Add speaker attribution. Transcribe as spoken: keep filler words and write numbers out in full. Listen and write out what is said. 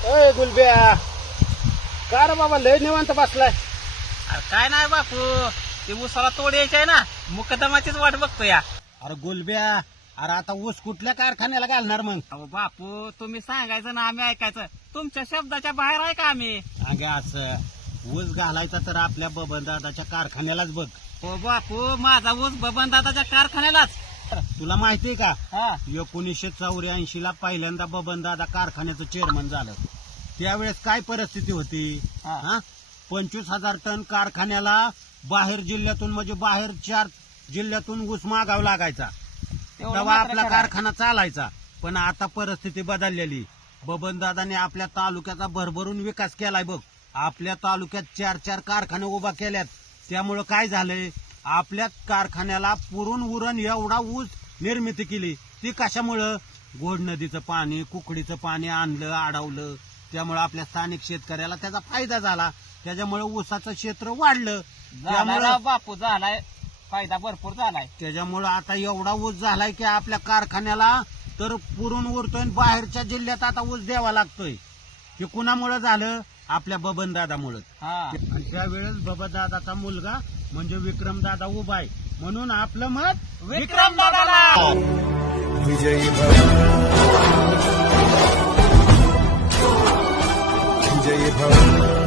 Speaker 1: अय गुलब्या, का रे बाबा लय निवांत बसलाय?
Speaker 2: अरे काय नाही बापू, ते ऊसाला तोड यायची आहे ना, मुकदमाचीच वाट बघतो या.
Speaker 1: अरे गुलब्या, अरे आता ऊस कुठल्या कारखान्याला घालणार मग?
Speaker 2: अहो बापू, तुम्ही सांगायचं ना आम्ही ऐकायचं. तुमच्या शब्दाच्या बाहेर आहे का आम्ही?
Speaker 1: अगं असं ऊस घालायचा तर आपल्या बबनदादाच्या कारखान्यालाच बघ.
Speaker 2: हो बापू, माझा ऊस बबन दादाच्या कारखान्यालाच.
Speaker 1: तुला माहितीये का,
Speaker 2: हा
Speaker 1: एकोणीसशे चौऱ्याऐंशी ला पहिल्यांदा बबनदादा कारखान्याचं चेअरमन झालं. त्यावेळेस काय परिस्थिती होती?
Speaker 2: हा.
Speaker 1: हा पंचवीस हजार टन कारखान्याला बाहेर जिल्ह्यातून म्हणजे बाहेर चार जिल्ह्यातून ऊस मागावा लागायचा,
Speaker 2: तेवढं
Speaker 1: तेव्हा
Speaker 2: मात्र
Speaker 1: आपला
Speaker 2: खरं आहे.
Speaker 1: कारखाना चालायचा. पण आता परिस्थिती बदललेली. बबनदादाने आपल्या तालुक्याचा भरभरून विकास केलाय बघ. आपल्या तालुक्यात चार चार कारखाने उभा केल्यात. त्यामुळं काय झालंय, आपल्या कारखान्याला पुरून उरण एवढा ऊस निर्मिती केली. ती कशामुळं? गोड नदीचं पाणी, कुकडीचं पाणी आणलं, अडवलं. त्यामुळे आपल्या स्थानिक शेतकऱ्याला त्याचा फायदा झाला. त्याच्यामुळे ऊसाचं क्षेत्र वाढलं.
Speaker 2: झालाय
Speaker 1: त्यामुळं
Speaker 2: राव बापू, झालाय फायदा भरपूर झालाय.
Speaker 1: त्याच्यामुळं आता एवढा ऊस झालाय की आपल्या कारखान्याला तर पुरून उरतोय आणि बाहेरच्या जिल्ह्यात आता ऊस द्यावा लागतोय. हे कुणामुळं झालं? आपल्या बबनदादामुळं.
Speaker 2: हा
Speaker 1: आणि त्यावेळेस बबनदादाचा मुलगा म्हणजे विक्रमदादा उभा आहे, म्हणून आपलं मत
Speaker 2: विक्रम दादाला.
Speaker 3: विजयी भव विजयी भव